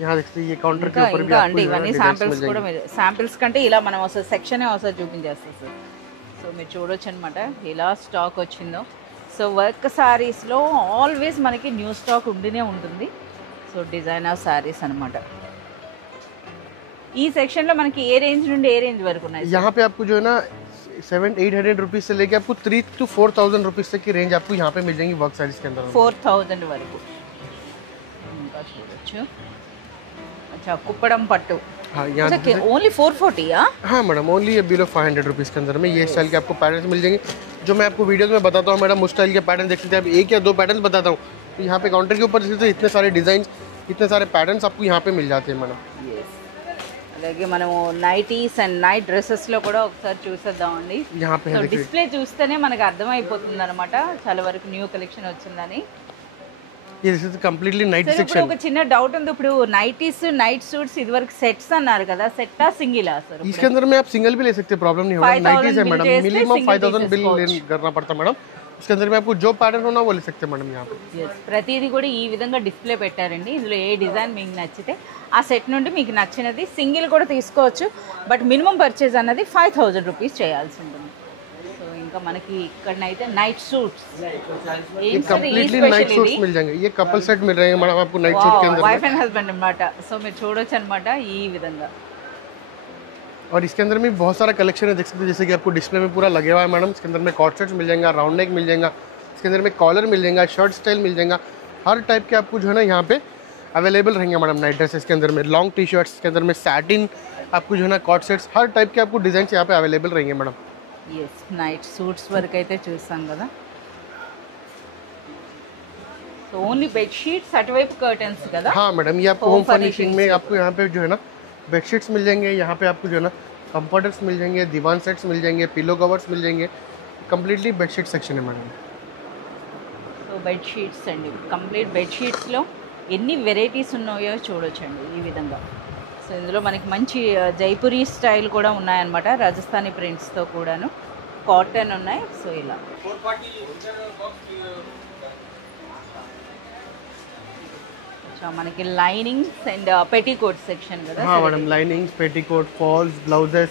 यहाँ देखते हैं ये काउंटर के ऊपर भी ఇంకా आपको అంటే जो है ఇవన్నీ डिजाइन्स శాంపిల్స్ मिल కూడా जाएंगे। మీరు శాంపిల్స్ కంటే ఇలా మనం ఒకసారి సెక్షనే ఒకసారి చూపించేస్తాం సార్. సో మీరు చూడొచ్చు అనమాట ఇలా స్టాక్ వచ్చిందో. సో వర్క్ శారీస్లో ఆల్వేస్ మనకి న్యూ స్టాక్ ఉండినే ఉంటుంది. సో డిజైనర్ శారీస్ అనమాట. ఈ సెక్షన్లో మనకి ఏ రేంజ్ నుండి ఏ రేంజ్ వరకు ఉన్నాయి? यहाँ पे आपको जो है ना 700-800 रुपीज़ से लेके आपको 3 to 4,000 रुपीज़ तक की रेंज आपको यहाँ पे मिल जाएंगी वर्क साड़ीज़ के अंदर। 4,000 వరకు ఇంకా చూడొచ్చు। अच्छा कुप्पड़म पट्टू, हाँ यहाँ ओनली 440 या? हाँ मैडम ओनली बिलो 500 रुपीज़ के अंदर में ये स्टाइल के आपको पैटर्न मिल जाएंगे जो मैं आपको वीडियोस में बताता हूँ मैडम। उस स्टाइल के पैटर्न देख सकते हैं आप, एक या दो पैटर्न बताता हूँ। तो यहाँ पे काउंटर के ऊपर तो इतने सारे डिज़ाइन इतने सारे पैटर्न्स आपको यहाँ पे मिल जाते हैं मैडम। అలాగే మనము నైటీస్ అండ్ నైట్ డ్రెస్సెస్ లో కూడా ఒకసారి చూసేద్దామండి। यहाँ पे డిస్ప్లే చూస్తేనే మనకు అర్థమైపోతుంది అనమాట చాలా వరకు న్యూ కలెక్షన్ వచ్చిందని। ये दिस इज कंप्लीटली नाइट ఇప్పుడు सेक्शन। ఒక చిన్న డౌట్ ఉంది, ఇప్పుడు నైటీస్ నైట్ సూట్స్ ఇదివరకు సెట్స్ అన్నారు కదా, సెట్టా సింగిలా సార్? इसके अंदर में आप सिंगल भी ले सकते हैं, प्रॉब्लम नहीं होगा। नाइटीज है मैडम, मिनिमम 5,000 बिल करना पड़ता मैडम। उसके अंदर में आपको जो पैटर्न होना वो ले सकते हैं मैडम यहाँ पे। ప్రతిదీ కూడా ఈ విధంగా డిస్ప్లే పెట్టారండి। ఇందులో ఏ డిజైన్ మీకు నచ్చితే ఆ సెట్ నుండి మీకు నచ్చినది సింగిల్ కూడా తీసుకోవచ్చు, బట్ మినిమం పర్చేజ్ అన్నది 5,000 రూపీస్ చేయాల్సి ఉంటుంది। సో ఇంకా మనకి ఇక్కడనైతే night suits completely night suits मिल जाएंगे। ये कपल सेट मिल रहे हैं मैडम आपको नाइट सूट के अंदर, వైఫ్ అండ్ హస్బెండ్ అన్నమాట। సో మీరు చూడొచ్చు అన్నమాట ఈ విధంగా। और इसके अंदर में बहुत सारा कलेक्शन है देख सकते हैं, जैसे कि आपको डिस्प्ले में पूरा लगे हुआ है मैडम। इसके अंदर में कॉट सेट्स मिल जाएगा, राउंड नेक मिल जाएगा, इसके अंदर में कॉलर मिल जाएगा, शर्ट स्टाइल मिल जाएगा, हर टाइप के आपको जो है ना यहाँ पे अवेलेबल रहेंगे मैडम। नाइट ड्रेसेस के अंदर में लॉन्ग टी शर्ट्स के अंदर में सैटिन आपको जो है ना कॉट सेट्स हर टाइप के आपको डिजाइन यहाँ पे अवेलेबल रहेंगे मैडम। ఎస్ నైట్ సూట్స్ వరకు అయితే చూసాం కదా। సో ఓన్లీ బెడ్ షీట్స్ అటువైపు కర్టన్స్ కదా। हाँ मैडम ये आपको होम फर्निशिंग में आपको यहाँ पे जो है ना बेडशीट्स मिल जाएंगे, यहाँ पे आपको जो है ना कंफर्टर्स मिल जाएंगे, दीवान सेट्स मिल जाएंगे, पिलो कवर्स मिल जाएंगे। कंप्लीटली बेडशीट सेक्शन है मैडम। సో బెడ్ షీట్స్ అండి, కంప్లీట్ బెడ్ షీట్స్లో ఎన్ని వెరైటీస్ ఉన్నాయో చూడొచ్చండి ఈ విధంగా। సో ఇందులో మనకి మంచి జైపురీ స్టైల్ కూడా ఉన్నాయన్నమాట, రాజస్థానీ ప్రింట్స్తో కూడాను, కాటన్ ఉన్నాయి। సో ఇలా మనకి లైనింగ్స్ అండ్ पेटीकोट सेक्शन కదా। हाँ madam linings, petticoat, falls, blouses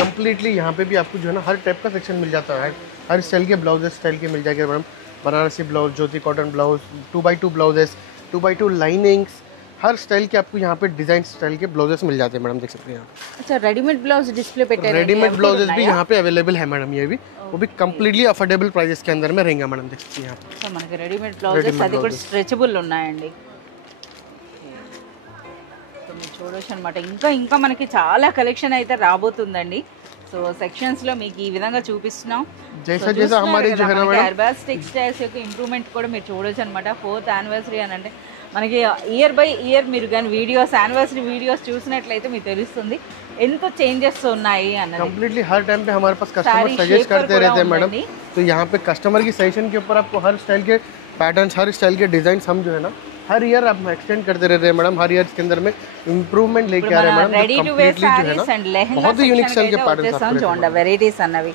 completely यहाँ पे भी आपको जो है ना हर टाइप का सेक्शन मिल जाता है। हर स्टाइल के ब्लाउजेस स्टाइल के मिल जाएंगे madam. Banarasi blouse, Jyoti cotton blouse, 2x2 blouses, 2x2 linings, हर स्टाइल के आपको यहाँ पे डिजाइन स्टाइल के ब्लाउजेस मिल जाते हैं मैडम, देख सकते हैं आप। अच्छा रेडीमेड ब्लाउज डिस्प्ले पे रेडीमेड ब्लाउजेस भी यहाँ पे अवेलेबल है मैडम, ये भी वो भी कंप्लीटली अफोर्डेबल प्राइसेस के अंदर में रहेंगे मैडम, देख सकते हैं आप। సో మనకి రెడీమేడ్ బ్లౌజెస్ అది కూడా స్ట్రెచబుల్ ఉన్నాయండి। సో మీరు చూడొచ్చు అనమాట। ఇంకా ఇంకా మనకి చాలా కలెక్షన్ అయితే రాబోతుందండి। సో సెక్షన్స్ లో మీకు ఈ విధంగా చూపిస్తున్నాం। जैसा जैसा हमारे जो है ना मैडम అర్బాస్ టెక్స్టైల్స్ యొక్క ఇంప్రూవ్మెంట్ కూడా మీరు చూడొచ్చు అనమాట। 4th యానివర్సరీ అని అంటే మనకి ఇయర్ బై ఇయర్ మీరు కానీ వీడియోస్ యానివర్సరీ వీడియోస్ చూసినట్లయితే మీకు తెలుస్తుంది ఎంత చేంజెస్ ఉన్నాయి అన్నది। कंप्लीटली हर टाइम पे हमारे पास कस्टमर सजेस्ट करते रहते हैं मैडम। तो यहाँ पे कस्टमर की सजेशन के ऊपर आपको हर स्टाइल के पैटर्न्स, हर स्टाइल के डिजाइन हम जो है ना हर ईयर आप एक्सटेंड करते रहते हैं मैडम। हर ईयर के अंदर में इंप्रूवमेंट लेके आ रहे हैं madam. Ready to wear saris and lehenga बहुत ही यूनिक स्टाइल के पैटर्न्स చూడండి వెరైటీస్ అన్నవి।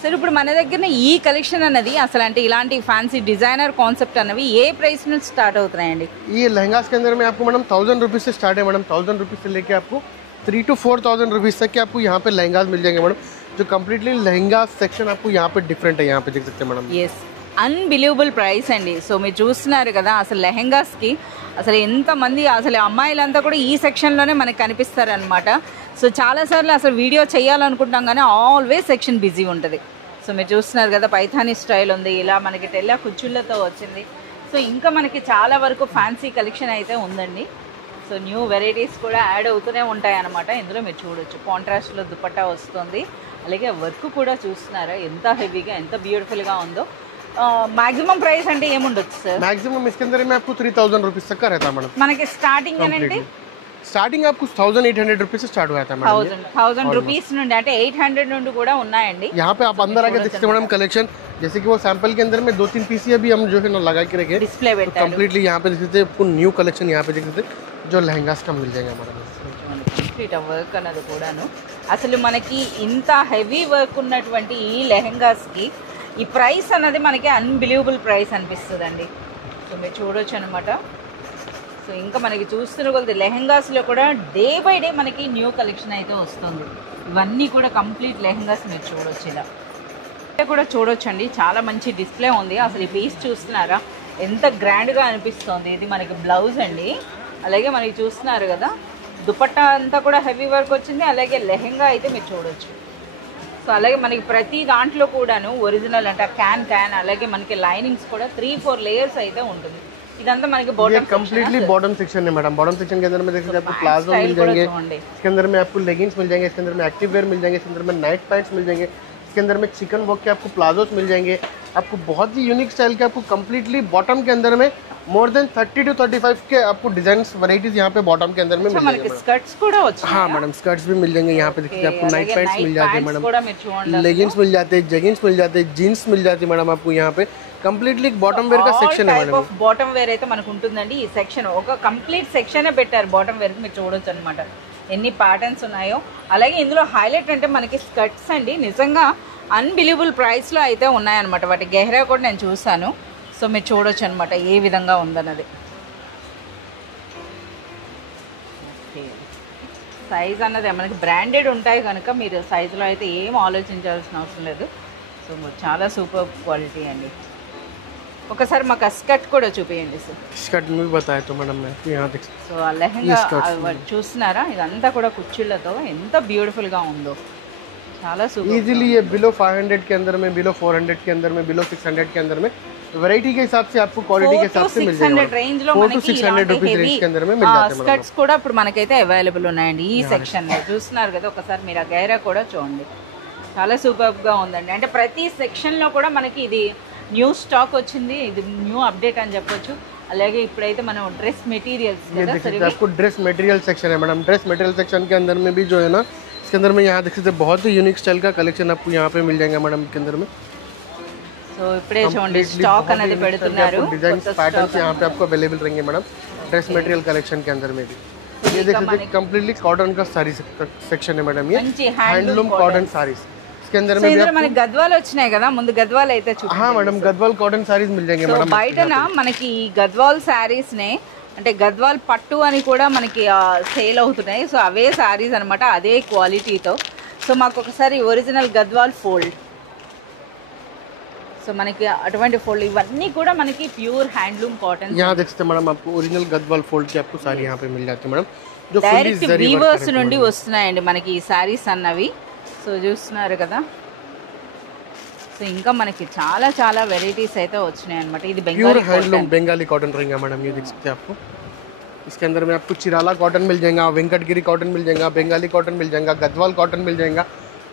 సరే ఇప్పుడు మన దగ్గర ఈ కలెక్షన్ అన్నది అసలు అంటే ఇలాంటి ఫ్యాన్సీ డిజైనర్ కాన్సెప్ట్ అన్నవి ఏ ప్రైస్ నుంచి స్టార్ట్ అవుతున్నాయండి? ये लहंगास के अंदर में आपको मैडम 1,000 रुपीज़ से स्टार्ट है मैडम। 1,000 रुपीज़ से लेके आपको 3 to 4,000 रुपीज़ तक के आपको यहाँ पे लहंगास मिल जाएंगे मैडम। जो कम्प्लीटली लहंगा सेक्शन आपको यहाँ पे डिफरेंट है, यहाँ पे देख सकते हैं मैडम। ఎస్ అన్బిలీవబుల్ ప్రైస్ అండి। సో మీరు చూస్తున్నారు కదా అసలు లెహంగాస్కి అసలు ఎంతమంది అసలు అమ్మాయిలంతా కూడా ఈ సెక్షన్లోనే మనకి కనిపిస్తారనమాట। సో చాలాసార్లు అసలు వీడియో చేయాలనుకుంటాం కానీ ఆల్వేస్ సెక్షన్ బిజీ ఉంటుంది। సో మీరు చూస్తున్నారు కదా పైథానీ స్టైల్ ఉంది, ఇలా మనకి తెల్ల కుచ్చుళ్ళతో వచ్చింది। సో ఇంకా మనకి చాలా వరకు ఫ్యాన్సీ కలెక్షన్ అయితే ఉందండి। సో న్యూ వెరైటీస్ కూడా యాడ్ అవుతూనే ఉంటాయి అన్నమాట। ఇందులో మీరు చూడొచ్చు కాంట్రాస్ట్లో దుపట్టా వస్తుంది, అలాగే వర్క్ కూడా చూస్తున్నారా ఎంత హెవీగా ఎంత బ్యూటిఫుల్గా ఉందో। मैक्सिमम प्राइस అంటే ఏముండొచ్చు సార్? मैक्सिमम इसके अंदर में आपको 3,000 रुपीज़ तक का रहता है मैडम। మనకి స్టార్టింగ్ అంటే स्टार्टिंग आपको 1,800 रुपीज़ से स्टार्ट हुआ था मैडम। 1000 రూపీస్ నుండి అంటే 800 నుండి కూడా ఉన్నాయండి। यहाँ पे आप अंदर आके देख सकते हैं मैडम कलेक्शन। जैसे कि वो सैंपल के अंदर में 2-3 पीस अभी हम जो है ना लगा के रखे डिस्प्ले పెట్టారు। कंप्लीटली यहाँ पे देख सकते हैं आपको न्यू कलेक्शन यहाँ पे देख सकते हैं जो लहंगास का मिल जाएगा मैडम। కంప్లీట్ వర్క్ అన్నది కూడాను అసలు మనకి ఇంత హెవీ వర్క్ ఉన్నటువంటి ఈ లెహంగాస్కి ఈ ప్రైస్ అన్నది మనకి అన్బిలీవబుల్ ప్రైస్ అనిపిస్తుందండి। సో మీరు చూడొచ్చు అనమాట। సో ఇంకా మనకి చూస్తున్న కొద్ది లెహంగాస్లో కూడా డే బై డే మనకి న్యూ కలెక్షన్ అయితే వస్తుంది। ఇవన్నీ కూడా కంప్లీట్ లెహంగాస్ మీరు చూడొచ్చు, ఇలా కూడా చూడొచ్చండి। చాలా మంచి డిస్ప్లే ఉంది। అసలు ఈ పీస్ చూస్తున్నారా ఎంత గ్రాండ్గా అనిపిస్తుంది। ఇది మనకి బ్లౌజ్ అండి, అలాగే మనకి చూస్తున్నారు కదా దుపట్టా అంతా కూడా హెవీ వర్క్ వచ్చింది, అలాగే లెహంగా అయితే మీరు చూడొచ్చు సో అలాగే మనకి ప్రతి దాంట్లో కూడాను ఒరిజినల్ అంటే క్యాన్ అలాగే మనకి లైనింగ్స్ కూడా 3-4 లేయర్స్ అయితే ఉంటుంది. ఇదంతా మనకి बॉटम कंप्लीटली बॉटम सेक्शन है मैडम. बॉटम सेक्शन के अंदर में देख सकते हैं आपको प्लाजो मिल जाएंगे, इसके अंदर में आपको लेगिंग्स मिल जाएंगे, इसके अंदर में एक्टिव वेयर मिल जाएंगे, इसके अंदर में नाइट पैंट्स मिल जाएंगे, इसके अंदर में चिकन वर्क के आपको प्लाजोस मिल जाएंगे. आपको बहुत ही यूनिक स्टाइल के आपको कंप्लीटली बॉटम के अंदर में मोर देन 30 to 35 के आपको डिजाइन वैरायटीज यहाँ पे बॉटम के अंदर में मिल जाएंगे. स्कर्ट्स కూడా వచ్చాయి. हाँ मैडम स्कर्ट्स भी मिल जाएंगे यहाँ पे. देखिए आपको नाइट पैंट्स मिल जाते हैं मैडम, लेगिंग्स मिल जाते हैं, जेगिंग्स मिल जाते हैं, जीन्स मिल जाती है मैडम आपको यहाँ पे. కంప్లీట్లీ బాటమ్ వేర్ కా సెక్షన్ है मैडम. బాటమ్ వేర్ అయితే మనకు ఉంటుందండి. ఈ సెక్షన్ ఒక కంప్లీట్ సెక్షన్ పెట్టారు బాటమ్ వేర్ కి. మీరు చూడొచ్చు అన్నమాట ఎన్ని ప్యాటర్న్స్ ఉన్నాయో. అలాగే ఇందులో హైలైట్ అంటే మనకి స్కర్ట్స్ అండి నిజంగా అన్బిలీవబుల్ ప్రైస్ లో అయితే ఉన్నాయన్నమాట. వాటి గెహరా కూడా నేను చూసాను. సో మీరు చూడొచ్చు అన్నమాట ఏ విధంగా ఉందన్నది. సైజ్ అన్నది మనకి బ్రాండెడ్ ఉంటాయి కనుక మీరు సైజులో అయితే ఏం ఆలోచించాల్సిన అవసరం లేదు. సో చాలా సూపర్ క్వాలిటీ అండి. ఒకసారి మాకు స్కర్ట్ కూడా చూపియండి సార్. స్కర్ట్ में भी बताया तो मैडम मैं यहाँ देख. సో ఆ లెహంగా చూస్తున్నారా, ఇదంతా కూడా కుర్చీలతో ఎంత బ్యూటిఫుల్ గా ఉందో. చాలా సూపర్. इजीली ये बिलो 500 के अंदर में, बिलो 400 के अंदर में, बिलो 600 के अंदर में वैरायटी के हिसाब से आपको क्वालिटी के हिसाब से मिल जाएगा. 400 रेंज లో మనకి 600 रुपीस रेंज के अंदर में मिल जाते हैं. స్కర్ట్స్ కూడా ఇప్పుడు మనకైతే అవైలబుల్ ఉన్నాయండి ఈ సెక్షన్ లో. చూస్తున్నారు కదా, ఒకసారి మీరు ఆ గైరా కూడా చూడండి. చాలా సూపర్ గా ఉందండి. అంటే ప్రతి సెక్షన్ లో కూడా మనకి ఇది న్యూ స్టాక్ వచ్చింది. ఇది న్యూ అప్డేట్ అని చెప్పొచ్చు. అలాగే ఇప్పుడైతే మనం డ్రెస్ మెటీరియల్స్ కదా सर, आपको ड्रेस मटेरियल सेक्शन है मैडम. ड्रेस मटेरियल सेक्शन के अंदर में भी जो है ना, इसके अंदर में यहाँ देख सकते हैं बहुत ही यूनिक स्टाइल का कलेक्शन आपको यहाँ पे मिल जाएगा मैडम के अंदर में. సో ఇప్పుడే చూడండి స్టాక్ అనేది పెడుతున్నారు. डिजाइन पैटर्न्स यहाँ पे आपको अवेलेबल रहेंगे मैडम ड्रेस मटेरियल कलेक्शन के अंदर में भी. ये देख सकते हैं कंप्लीटली कॉटन का सारी सेक्शन है मैडम. ये हैंडलूम कॉटन साड़ीज इसके अंदर में भी మనకి గద్వాలు వచ్చినాయి కదా, ముందు గద్వాలు అయితే చూడండి. हाँ मैडम गदवाल कॉटन साड़ीज मिल जाएंगे मैडम. బయటన మనకి ఈ గద్వాల్ శారీస్ నే అంటే గద్వాల్ పట్టు అని కూడా మనకి సేల్ అవుతున్నాయి. సో అవే శారీస్ అన్నమాట, అదే క్వాలిటీతో. సో మాకు ఒకసారి ఒరిజినల్ గద్వాల్ ఫోల్డ్. సో మనకి అటువంటి ఫోల్డ్ ఇవన్నీ కూడా మనకి ప్యూర్ హ్యాండ్లూమ్ కాటన్. यहाँ देख सकते हैं मैडम आपको ओरिजिनल गदवाल फोल्ड की आपको साड़ी यहाँ पे मिल जाती है मैडम. जो డైరెక్ట్ వీవర్స్ నుండి వస్తున్నాయండి మనకి ఈ శారీస్ అన్నవి. సో చూస్తున్నారు కదా. సో ఇంకా మనకి చాలా చాలా వెరైటీస్ అయితే వచ్చినాయి అన్నమాట. ఇది प्योर हैंडलूम बंगाली कॉटन रहेगा मैडम. ये देख सकते हैं आपको. इसके अंदर में आपको चिराला कॉटन मिल जाएगा, वेंकटगिरी कॉटन मिल जाएगा, बंगाली कॉटन मिल जाएगा, गदवाल कॉटन मिल जाएगा.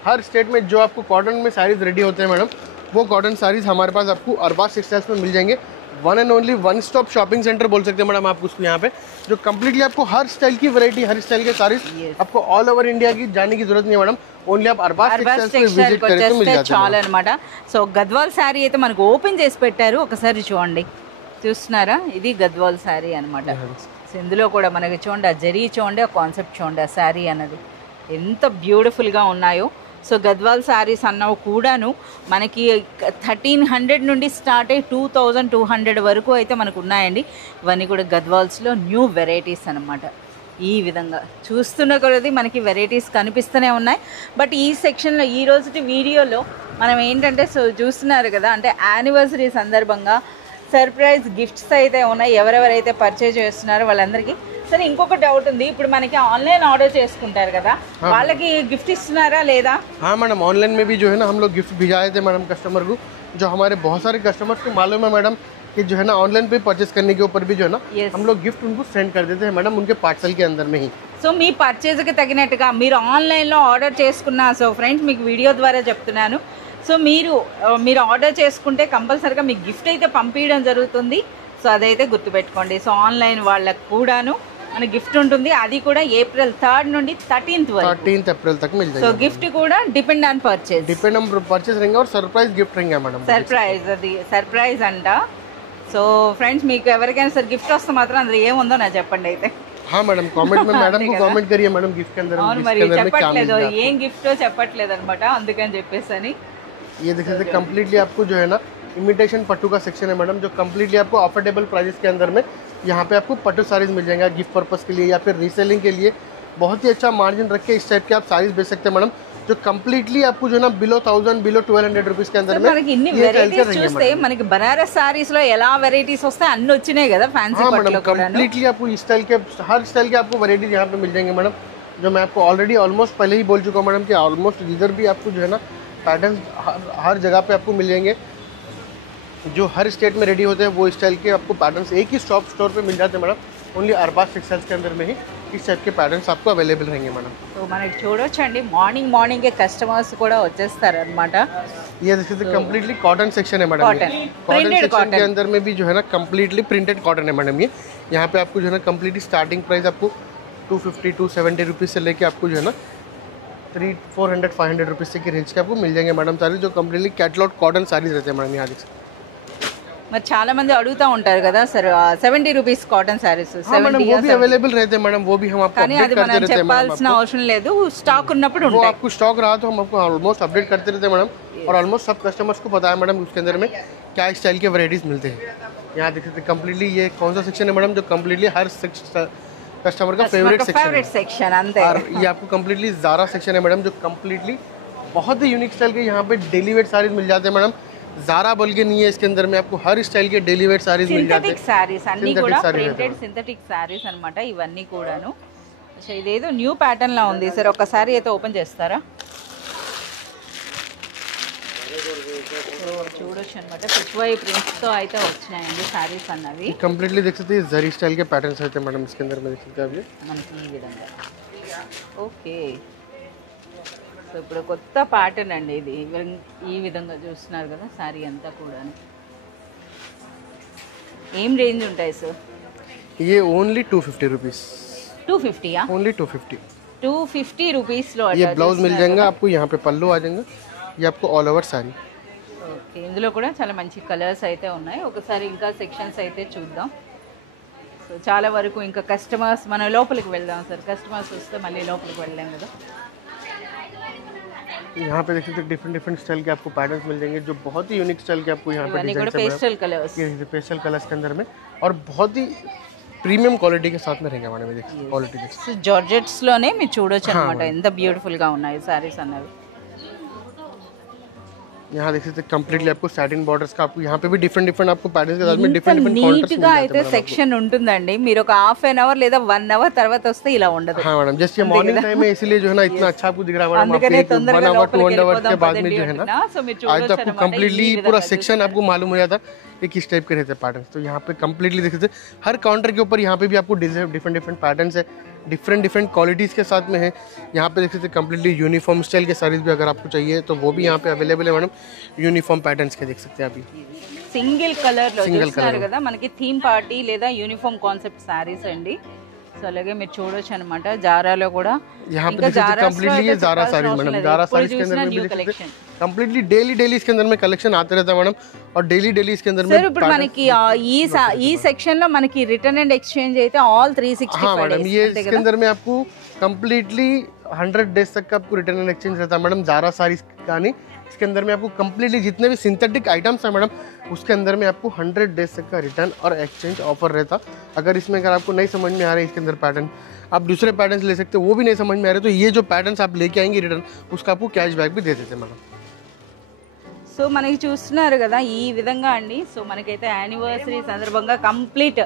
हर स्टेट में जो आपको कॉटन में साड़ीज रेडी होते हैं मैडम, वो कॉटन साड़ीज हमारे पास आपको अरबाज टेक्सटाइल्स में मिल जाएंगे. One and only one stop shopping centre बोल सकते हैं मैडम आप उसको यहाँ पे. जो कम्प्लीटली आपको हर स्टाइल की वैरायटी, हर स्टाइल के साड़ीज आपको ऑल ओवर इंडिया की जाने की जरूरत नहीं है मैडम. ఓన్లీ आप अरबाज टेक्सटाइल्स में विजिट करके मिल जाते हैं చాలా అన్నమాట. సో గద్వాల్ శారీ అయితే మనకు ఓపెన్ చేసి పెట్టారు, ఒకసారి చూడండి. చూస్తున్నారా, ఇది గద్వాల్ శారీ అన్నమాట. సో ఇందులో కూడా మనకి చూడండి ఆ జరీ చూడండి, ఆ కాన్సెప్ట్ చూడండి, ఆ శారీ అన్నది ఎంత బ్యూటిఫుల్గా ఉన్నాయో. సో గద్వాల్ శారీస్ అన్నవి కూడాను మనకి 1300 నుండి స్టార్ట్ అయ్యి 2200 వరకు అయితే మనకు ఉన్నాయండి. ఇవన్నీ కూడా గద్వాల్స్లో న్యూ వెరైటీస్ అన్నమాట. ఈ విధంగా చూస్తున్న కొద్దీ మనకి వెరైటీస్ కనిపిస్తూనే ఉన్నాయి. బట్ ఈ సెక్షన్లో ఈ రోజు వీడియోలో మనం ఏంటంటే సో చూస్తున్నారు కదా, అంటే యానివర్సరీ సందర్భంగా సర్ప్రైజ్ గిఫ్ట్స్ అయితే ఉన్నాయి. ఎవరెవరైతే పర్చేజ్ చేస్తున్నారో వాళ్ళందరికీ. సరే ఇంకొక డౌట్ ఉంది, ఇప్పుడు మనకి ఆన్లైన్ ఆర్డర్ చేసుకుంటారు కదా, వాళ్ళకి గిఫ్ట్ ఇస్తున్నారా లేదా? हाँ मैडम ऑनलाइन में भी जो है ना हम लोग गिफ्ट भिजाए थे मैडम कस्टमर को. जो हमारे बहुत सारे कस्टमर्स को मालूम है मैडम कि जो है ना ऑनलाइन पे परचेस करने के ऊपर भी जो है ना हम लोग गिफ्ट उनको सेंड कर देते हैं मैडम उनके पार्सल के अंदर में ही. సో మీ పర్చేజ్కి తగినట్టుగా మీరు ఆన్లైన్లో ఆర్డర్ చేసుకున్న సో ఫ్రెండ్స్ మీకు వీడియో ద్వారా చెప్తున్నాను. సో మీరు ఆర్డర్ చేసుకుంటే కంపల్సరీగా మీకు గిఫ్ట్ అయితే పంపించడం జరుగుతుంది. సో అదైతే గుర్తుపెట్టుకోండి. సో ఆన్లైన్ వాళ్ళకు కూడాను మన గిఫ్ట్ ఉంటుంది. అది కూడా April 3rd నుండి 13th వరకు, 13th अप्रैल तक मिल जाएगा. సో గిఫ్ట్ కూడా డిపెండ్ ఆన్ పర్చేజ్. डिपेंड हम परचेस रहेंगे और सरप्राइज गिफ्ट रहेंगे मैडम. సర్ప్రైజ్, అది సర్ప్రైజ్ అంట. సో ఫ్రెండ్స్ మీకు ఎవరికైనా సరే గిఫ్ట్ వస్తే మాత్రం అందులో ఏముందో నాకు చెప్పండి అయితే. हाँ मैडम कमेंट में मैडम को कमेंट करिए मैडम गिफ्ट के अंदर అవును మరి చెప్పట్లేదు, ఏం గిఫ్టో చెప్పట్లేదు అనమాట, అందుకని చెప్పేసి. ये देख सकते कम्प्लीटली आपको जो है ना इमिटेशन पट्टू का सेक्शन है मैडम. जो कम्प्लीटली आपको अफोर्डेबल प्राइसेस के अंदर में यहाँ पे आपको पट्टू साड़ीज मिल जाएगा. गिफ्ट पर्पस के लिए या फिर रीसेलिंग के लिए बहुत ही अच्छा मार्जिन रख के इस टाइप के आप साड़ीज बेच सकते हैं मैडम. जो कम्प्लीटली आपको जो है ना बिलो 1000 बिलो 1200 रुपीज के अंदर में మనకి ఇన్ని వెరైటీస్ చూస్తే మనకి బనారస్ సారీస్ లో ఎలా వెరైటీస్ వస్తాయి అన్ని వచ్చినాయి కదా ఫ్యాన్సీ పట్టులో కూడా. कम्प्लीटली आपको इस स्टाइल के हर स्टाइल के आपको वैरायटीज यहाँ पे मिल जाएंगे मैडम. जो मैं आपको ऑलरेडी ऑलमोस्ट पहले ही बोल चुका हूँ मैडम कि ऑलमोस्ट इधर भी आपको जो है ना पैटर्न हर जगह पे आपको मिल जाएंगे, जो हर स्टेट में रेडी होते हैं वो स्टाइल के आपको पैटर्न्स एक ही स्टोर पे मिल जाते हैं मैडम। ओनली अरबाज टेक्सटाइल्स के अंदर में ही इस टाइप के पैटर्न्स आपको अवेलेबल रहेंगे मैडम। సో మనకి చూడొచ్చండి మార్నింగ్ కస్టమర్స్ కూడా వచ్చేస్తారు అనమాట। ये देखिए कम्प्लीटली कॉटन सेक्शन है madam. Cotton, cotton printed section के cotton। अंदर में भी जो है ना कम्प्लीटली प्रिंटेड कॉटन है मैडम। ये यहाँ पे आपको जो है ना कम्प्लीटली स्टार्टिंग प्राइस आपको 250 270 रुपीज़ से लेके आपको जो है ना 300 400 500 रुपीज़ से की रेंज के आपको मिल जाएंगे मैडम सारी, जो कम्प्लीटली कैटलॉग कॉटन साड़ीज रहते हैं मैडम। यहाँ देख सकते हैं। మరి చాలా మంది అడుగుతా ఉంటారు కదా సార్ 70 రూపీస్ కాటన్ సారీస్ हाँ मैडम वो भी अवेलेबल रहते हैं मैडम, वो भी हम आपको కానీ अपडेट అది करते మనం रहते हैं मैडम। చెప్పాల్సిన అవసరం లేదు, స్టాక్ ఉన్నప్పుడు वो ఉంటాయి। आपको स्टॉक रहा तो हम आपको ऑलमोस्ट अपडेट करते रहते हैं मैडम। और ऑलमोस्ट सब कस्टमर्स को पता है मैडम उसके अंदर में क्या स्टाइल के वैराइटीज़ मिलते हैं। यहाँ देख सकते हैं कम्प्लीटली ये कौन सा सेक्शन है मैडम, जो कम्प्लीटली हर कस्टमर का फेवरेट सेक्शन है। ఫేవరెట్ సెక్షన్ అంతే। और ये आपको कम्प्लीटली ज़ारा सेक्शन है मैडम, जो कम्प्लीटली बहुत ही यूनिक स्टाइल के यहाँ पे डेली वेयर साड़ीज मिल जाते हैं मैडम। ज़ारा बोल के नहीं है, इसके अंदर में आपको हर स्टाइल के डेली वेयर साड़ीज मिल जाते సింథటిక్ हैं। సారీస్ అన్ని Synthetic కూడా sarees ప్రింటెడ్ సింథటిక్ సారీస్ అన్నమాట ఇవన్నీ కూడాను। సో ఇదేదో న్యూ ప్యాటర్న్ లా ఉంది సార్, ఒకసారి అయితే ఓపెన్ చేస్తారా? సో చూడొచ్చు అనమాట, పిచ్వై ప్రింట్స్ తో అయితే వచ్చినాయండి సారీస్ అన్నవి कम्प्लीटली देख सकते हैं जरी स्टाइल के पैटर्न्स रहते हैं मैडम इसके अंदर में, देख सकते हैं आप ये। మనకి ఈ విధంగా। ఓకే, సో ఇప్పుడు కొత్త ప్యాటర్న్ అండి ఇది, ఈ విధంగా చూస్తున్నారు కదా సారీ అంతా కూడా। ఏం రేంజ్ ఉంటాయి సార్? ये ओनली 250 रुपीज़, 250 ओनली 250। 250 రూపీస్లో ये ब्लाउज मिल जाएगा आपको, यहाँ पे पल्लू आ जाएगा, ये आपको ऑल ओवर साड़ी। ఓకే, ఇందులో కూడా చాలా మంచి కలర్స్ అయితే ఉన్నాయి। ఒకసారి ఇంకా సెక్షన్స్ అయితే చూద్దాం। సో చాలా వరకు ఇంకా కస్టమర్స్, మన లోపలికి వెళ్దాం సార్, కస్టమర్స్ వస్తే మళ్ళీ లోపలికి వెళ్ళాం కదా। यहाँ पे देख सकते हैं डिफरेंट डिफरेंट स्टाइल के आपको पैटर्न्स मिल जाएंगे, जो बहुत ही यूनिक स्टाइल के आपको यहाँ पे ఇవన్నీ కూడా डिजाइन పేస్టల్ కలర్స్। ये पेस्टल कलर्स के अंदर में, और बहुत ही प्रीमियम क्वालिटी के साथ में रहेंगे मैडम। ये देखिए क्वालिटी देखिए, సో జార్జెట్స్ లోనే మీరు చూడొచ్చు అనమాట ఎంత బ్యూటిఫుల్ గా ఉన్నాయి సారీస్ అన్నవి। यहाँ देख सकते हैं कम्प्लीटली आपको सैटिन बॉर्डर्स का आपको यहाँ पे भी डिफरेंट डिफरेंट आपको पैटर्न्स के साथ में डिफरेंट डिफरेंट నీట్ कॉन्ट्रास्ट గా అయితే సెక్షన్ ఉంటుందండి, మీరు ఒక హాఫ్ एन అవర్ లేదా 1 అవర్ తర్వాత వస్తే ఇలా ఉండదు। हाँ मैडम, जस्ट ये मॉर्निंग टाइम है इसीलिए जो है ना इतना अच्छा आपको दिख रहा है मैडम। అందుకనే आपको తొందరగా 1 आवर 2 లోపలికి आवर के వెళ్ళిపోదాం बाद में పదండి जो है ना అంటున్నా। సో మీరు आज तो చూడొచ్చు आपको అనమాట कम्प्लीटली पूरा सेक्शन आपको मालूम हो जाता कि किस टाइप के रहते हैं पैटर्न्स। तो यहाँ पे कम्प्लीटली देख सकते हैं हर काउंटर के ऊपर यहाँ पे भी आपको डिफरेंट डिफरेंट पैटर्न्स है, डिफरेंट डिफरेंट क्वालिटीज़ के साथ में है। यहाँ पे देख सकते हैं कम्प्लीटली यूनिफॉर्म स्टाइल के साड़ीज भी अगर आपको चाहिए तो वो भी यहाँ पे अवेलेबल है मैडम। यूनिफॉर्म पैटर्न्स के देख सकते हैं अभी సింగిల్ కలర్ లో చూస్తున్నారు కదా, మనకి థీమ్ పార్టీ లేదా యూనిఫామ్ కాన్సెప్ట్ సారీస్ అండి। సో అలాగే మీరు చూడొచ్చు అనమాట, జారాలో కూడా यहाँ पे देख सकते हैं कम्प्लीटली ये ज़ारा साड़ीज मैडम। ज़ारा साड़ीज के अंदर में भी देख सकते हैं कम्प्लीटली डेली इसके अंदर में कलेक्शन आते रहता है मैडम, और डेली इसके अंदर में సార్ ఇప్పుడు మనకి ఈ సెక్షన్ లో మనకి రిటర్న్ అండ్ ఎక్స్చేంజ్ అయితే ఆల్ 365 हाँ मैडम, ये అంతే इसके కదా। अंदर में आपको कम्प्लीटली 100 डेज तक का आपको रिटर्न एंड एक्सचेंज रहता है मैडम। ज़ारा साड़ीज का नहीं, इसके अंदर में आपको कम्प्लीटली जितने भी सिंथेटिक आइटम्स हैं मैडम, उसके अंदर में आपको 100 डेज तक का रिटर्न और एक्सचेंज ऑफर रहता। अगर इसमें अगर आपको नहीं समझ में आ रहे इसके अंदर पैटर्न, आप दूसरे पैटर्न्स ले सकते हो, वो भी नहीं समझ में आ रहे तो ये जो पैटर्न्स आप लेके आएंगे रिटर्न, उसका आपको कैश बैक भी दे देते हैं मैडम। సో మనకి చూస్తున్నారు కదా ఈ విధంగా అండి। సో మనకైతే యానివర్సరీ సందర్భంగా కంప్లీట్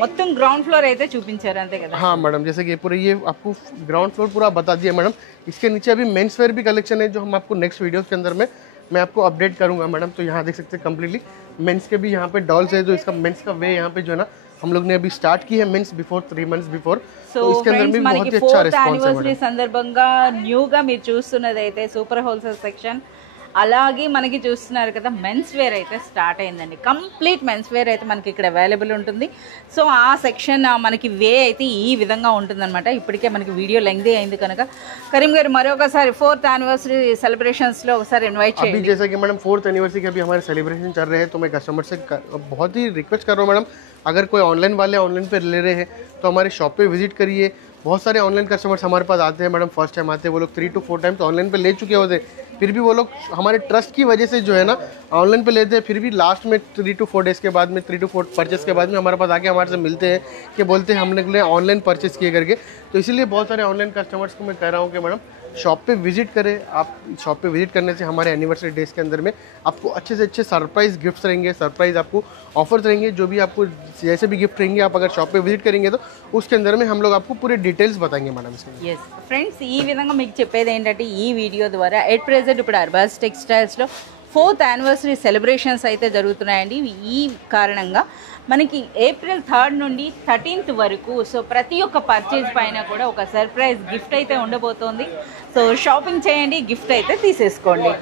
మొత్తం గ్రౌండ్ ఫ్లోర్ అయితే చూపించారు అంతే కదా। हाँ मैडम, जैसे कि पूरा ये आपको ग्राउंड फ्लोर पूरा बता दिया मैडम। इसके नीचे अभी मेंस वेयर भी कलेक्शन है, जो हम आपको नेक्स्ट वीडियोस के अंदर में मैं आपको अपडेट करूंगा मैडम। तो यहाँ देख सकते हैं कम्प्लीटली मेंस के भी यहाँ पे डॉल्स है, जो इसका मेंस का वे यहाँ पे जो है ना हम लोग ने अभी स्टार्ट की है मेंस बिफोर 3 months बिफोर। సో तो इसके अंदर ఫ్రెండ్స్ भी మనకి बहुत ही अच्छा 4th रिस्पॉन्स है యానివర్సరీ मैडम। సందర్భంగా న్యూగా మీరు చూస్తున్నది అయితే సూపర్ హోల్సేల్ సెక్షన్, అలాగే మనకి చూస్తున్నారు కదా మెన్స్ వేర్ అయితే స్టార్ట్ అయిందండి। కంప్లీట్ మెన్స్ వేర్ అయితే మనకి ఇక్కడ అవైలబుల్ ఉంటుంది। సో ఆ సెక్షన్ మనకి వే అయితే ఈ విధంగా ఉంటుందన్నమాట। ఇప్పటికే మనకి వీడియో లెంగ్తీ అయింది కనుక కరీం గారు మరొకసారి 4th యానివర్సరీ సెలబ్రేషన్స్లో ఒకసారి ఇన్వైట్ अभी చేయండి। जैसा कि मैडम 4th एनिवर्सरी के अभी हमारे सेलिब्रेशन चल रहे हैं, तो मैं कस्टमर से बहुत ही रिक्वेस्ट कर रहा हूँ मैडम, अगर कोई ऑनलाइन वाले ऑनलाइन पे ले रहे हैं तो हमारे शॉप पे विजिट करिए। बहुत सारे ऑनलाइन कस्टमर्स हमारे पास आते हैं मैडम, फर्स्ट टाइम आते हैं वो लोग 3 to 4 टाइम तो ऑनलाइन पे ले चुके होते हैं, फिर भी वो लोग हमारे ट्रस्ट की वजह से जो है ना ऑनलाइन पे लेते हैं, फिर भी लास्ट में 3 to 4 डेज़ के बाद में 3 to 4 परचेस के बाद में हमारे पास आके हमारे से मिलते हैं कि बोलते हैं हमने ऑनलाइन परचेस किए करके। तो इसीलिए बहुत सारे ऑनलाइन कस्टमर्स को मैं कह रहा हूँ कि मैडम शॉप पे विजिट करें। आप शॉप पे विजिट करने से हमारे एनिवर्सरी डेज के अंदर में आपको अच्छे से अच्छे सरप्राइज गिफ्ट्स रहेंगे, सरप्राइज आपको ऑफर्स रहेंगे। जो भी आपको जैसे भी गिफ्ट रहेंगे, आप अगर शॉप पे विजिट करेंगे तो उसके अंदर में हम लोग आपको पूरे डिटेल्स बताएंगे मैडम इसमें। ఎస్ ఫ్రెండ్స్, ఈ విధంగా మీకు చెప్పేది ఏంటంటే ఈ వీడియో ద్వారా ఎట్ ప్రెజెంట్ ఇప్పుడు అర్బాజ్ టెక్స్టైల్స్లో 4th యానివర్సరీ సెలబ్రేషన్స్ అయితే జరుగుతున్నాయండి. ఈ కారణంగా మనకి April 3rd నుండి 13th వరకు సో ప్రతి ఒక్క పర్చేజ్ పైన కూడా ఒక సర్ప్రైజ్ గిఫ్ట్ అయితే ఉండబోతోంది. సో షాపింగ్ చేయండి, గిఫ్ట్ అయితే తీసేసుకోండి.